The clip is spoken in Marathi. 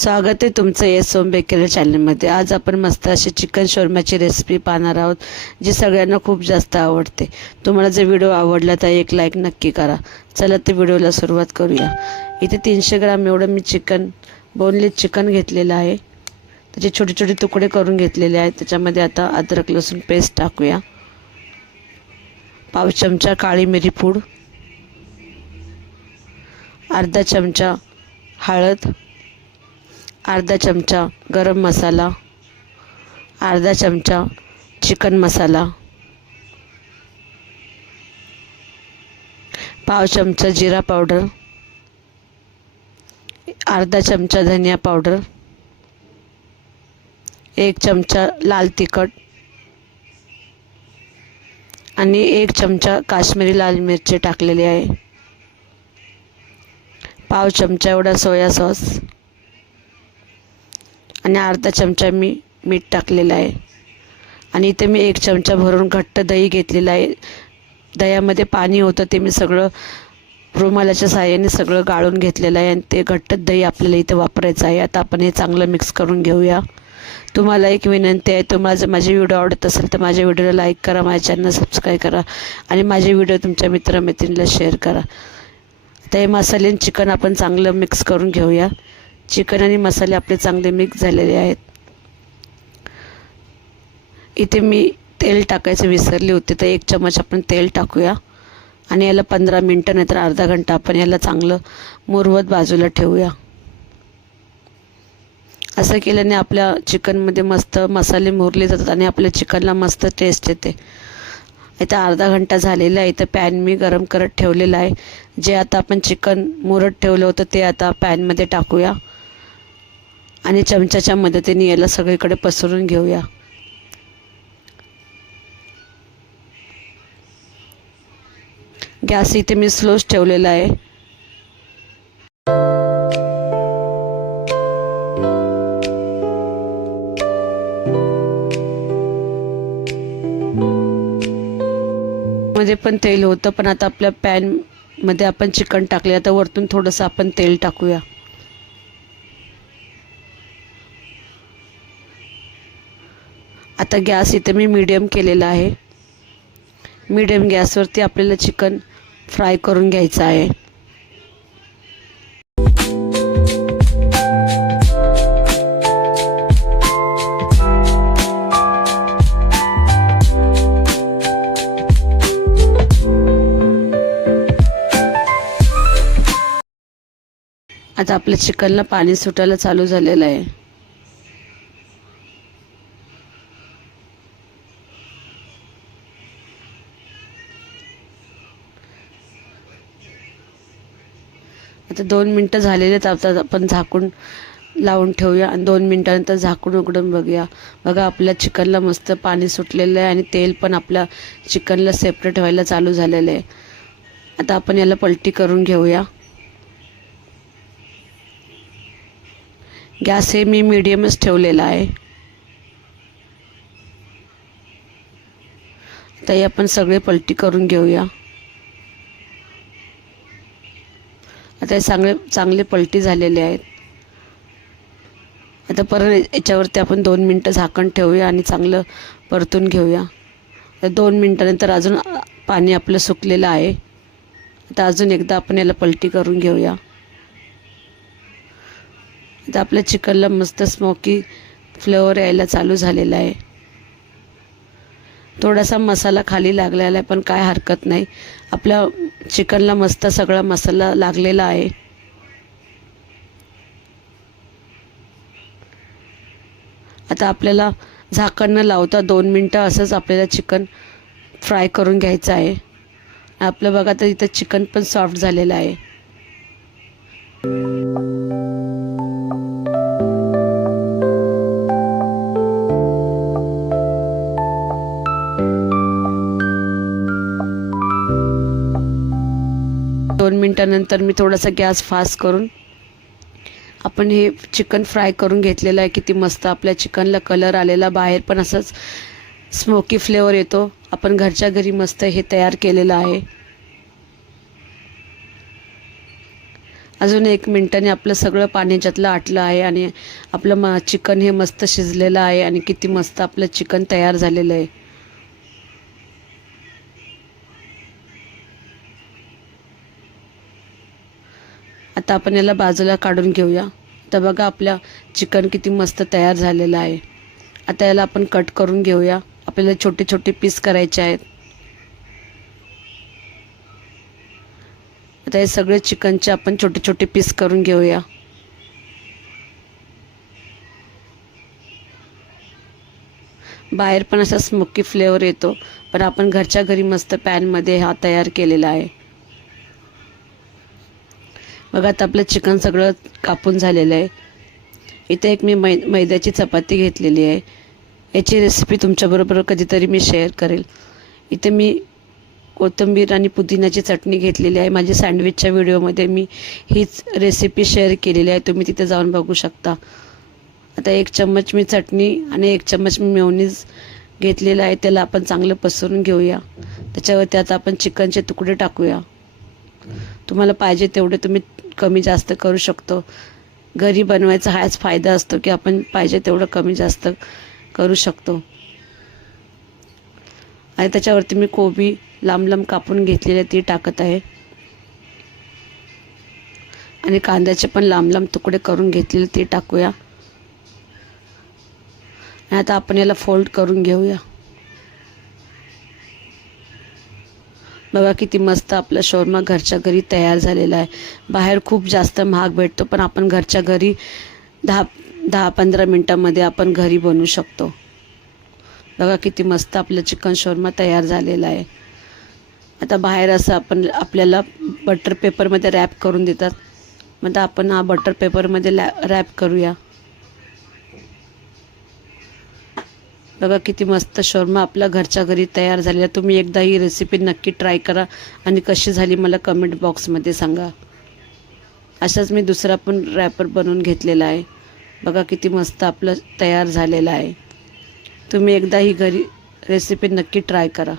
स्वागत आहे तुमचं येस सोम बेकरी चॅनलमध्ये आज आपण मस्त अशी चिकन शोरमाची रेसिपी पाहणार आहोत जी सगळ्यांना खूप जास्त आवडते. तुम्हाला जर व्हिडिओ आवडला तर एक लाईक नक्की करा. चला ते व्हिडिओला सुरुवात करूया. इथे तीनशे ग्राम एवढं मी चिकन बोनलेस चिकन घेतलेलं आहे. त्याचे छोटे छोटे तुकडे करून घेतलेले आहेत. त्याच्यामध्ये आता अद्रक लसूण पेस्ट टाकूया. पाव चमचा काळी मिरी पूड. अर्धा चमचा हळद. अर्धा चमचा गरम मसाला अर्धा चमचा चिकन मसाला पाव चमचा जिरा पावडर अर्धा चमचा धनिया पावडर एक चमचा लाल तिखट आणि एक चमचा काश्मीरी लाल मिरची टाकलेली आहे. पाव चमचा एवढा सोया सॉस आणि अर्धा चमचा मी मीठ टाकलेलं आहे. आणि इथे मी एक चमचा भरून घट्ट दही घेतलेलं आहे. दह्यामध्ये पाणी होतं ते मी सगळं रुमालाच्या साह्याने सगळं गाळून घेतलेलं आहे आणि ते घट्ट दही आपल्याला इथे वापरायचं आहे. आता आपण हे चांगलं मिक्स करून घेऊया. तुम्हाला एक विनंती आहे तुम्हाला जर माझे व्हिडिओ आवडत असेल तर माझ्या व्हिडिओला लाईक करा माझ्या चॅनल सबस्क्राईब करा आणि माझे व्हिडिओ तुमच्या मित्रमैत्रिणीला शेअर करा. तर हे मसाले चिकन आपण चांगलं मिक्स करून घेऊया. चिकन आणि मसाले आपले चांगले मिक्स झालेले आहेत. इथे मी तेल टाकायचं विसरले होते तर एक चमच आपण तेल टाकूया. आणि याला पंधरा मिनटं नाहीतर अर्धा घंटा आपण याला चांगलं मुरवत बाजूला ठेवूया. असं केल्याने आपल्या चिकनमध्ये मस्त मसाले मुरले जातात आणि आपल्या चिकनला मस्त टेस्ट येते. इथं अर्धा घंटा झालेला आहे इथं पॅन मी गरम करत ठेवलेला आहे. जे आता आपण चिकन मुरत ठेवलं होतं ते आता पॅनमध्ये टाकूया. आणि चमच्याच्या मदतीने याला सगळीकडे पसरून घेऊया. गॅस इथे मी स्लोच ठेवलेला आहे. मध्ये पण तेल होतं पण आता आपल्या पॅनमध्ये आपण चिकन टाकले आता वरतून थोडंसं आपण तेल टाकूया. आता गॅस इथे मी मीडियम केलेला आहे. मीडियम गॅसवरती आपल्याला चिकन फ्राय करून घ्यायचं आहे. आता आपल्या चिकनला पाणी सुटायला चालू झालेलं आहे. आता दोन मिनटं झालेले आहेत आता आपण झाकून लावून ठेवूया आणि दोन मिनटानंतर झाकून उघडून बघूया. बघा आपल्या चिकनला मस्त पाणी सुटलेलं आहे आणि तेल पण आपल्या चिकनला सेपरेट व्हायला चालू झालेलं आहे. आता आपण याला पलटी करून घेऊया. गॅस हे मी मीडियमच ठेवलेला आहे. आता हे आपण सगळे पलटी करून घेऊया. आता हे चांगले चांगले पलटी झालेले आहेत. आता परत याच्यावरती आपण दोन मिनटं झाकण ठेवूया आणि चांगलं परतून घेऊया. दोन मिनटानंतर अजून पाणी आपलं सुकलेलं आहे. आता अजून एकदा आपण याला पलटी करून घेऊया. आता आपल्या चिकनला मस्त स्मोकी फ्लेवर यायला चालू झालेला आहे. थोडासा मसाला खाली लागलेला आहे पण काय हरकत नाही. आपल्या चिकनला मस्त सगळा मसाला लागलेला आहे. आता आपल्याला झाकण न लावता दोन मिनटं असंच आपल्याला चिकन फ्राय करून घ्यायचं आहे. आपलं बघा तर इथं चिकन पण सॉफ्ट झालेलं आहे. दोन मिनटानंतर मी थोडासा गॅस फास्ट करून आपण हे चिकन फ्राय करून घेतलेलं आहे. किती मस्त आपल्या चिकनला कलर आलेला बाहेर पण असंच स्मोकी फ्लेवर येतो. आपण घरच्या घरी मस्त हे तयार केलेलं आहे. अजून एक मिनटाने आपलं सगळं पाणी ज्यातलं आटलं आहे आणि आपलं म चिकन हे मस्त शिजलेलं आहे आणि किती मस्त आपलं चिकन तयार झालेलं आहे. आता आपण याला बाजूला काढून घेऊया. तर बघा आपल्या चिकन किती मस्त तयार झालेलं आहे. आता याला आपण कट करून घेऊया. आपल्याला छोटे छोटे पीस करायचे आहेत. आता हे सगळे चिकनचे आपण छोटे छोटे पीस करून घेऊया. बाहेर पण असा स्मोकी फ्लेवर येतो. पण आपण घरच्या घरी मस्त पॅनमध्ये हा तयार केलेला आहे. बघा आता आपलं चिकन सगळं कापून झालेलं आहे. इथे एक मी मै मैद्याची चपाती घेतलेली आहे. याची रेसिपी तुमच्याबरोबर कधीतरी मी शेअर करेल. इथे मी कोथिंबीर आणि पुदिन्याची चटणी घेतलेली आहे. माझ्या सँडविचच्या व्हिडिओमध्ये मी हीच रेसिपी शेअर केलेली आहे. तुम्ही तिथे जाऊन बघू शकता. आता एक चम्मच मी चटणी आणि एक चम्मच मी मेवनीज घेतलेला आहे. त्याला आपण चांगलं पसरून घेऊया. त्याच्यावरती आता आपण चिकनचे तुकडे टाकूया. तुम्हाला पाहिजे तेवढे तुम्ही कमी जास्त करू शकतो. घरी बनवायचा हाच फायदा असतो की आपण पाहिजे तेवढं कमी जास्त करू शकतो. आणि त्याच्यावरती मी कोबी लांब लांब कापून घेतलेली ती टाकत आहे. आणि कांद्याचे पण लांब लांब तुकडे करून घेतलेले ते टाकूया. आणि आता आपण याला फोल्ड करून घेऊया. बघा किती मस्त आपला शोरमा घरच्या घरी तयार झालेला आहे. बाहेर खूप जास्त महाग भेटतो पण आपण घरच्या घरी दहा दहा पंधरा मिनटामध्ये आपण घरी बनवू शकतो. बघा किती मस्त आपलं चिकन शोरमा तयार झालेला आहे. आता बाहेर असं आपण आपल्याला बटर पेपरमध्ये रॅप करून देतात. मग आपण हा बटर पेपरमध्ये लॅ रॅप करूया. बघा किती मस्त शोरमा आपल्या घरच्या घरी तयार झालेला तुम्ही एकदा ही रेसिपी नक्की ट्राय करा आणि कशी झाली मला कमेंट बॉक्समध्ये सांगा. असाच मी दुसरा पण रॅपर बनवून घेतलेला आहे. बघा किती मस्त आपलं तयार झालेलं आहे. तुम्ही एकदा ही घरी रेसिपी नक्की ट्राय करा.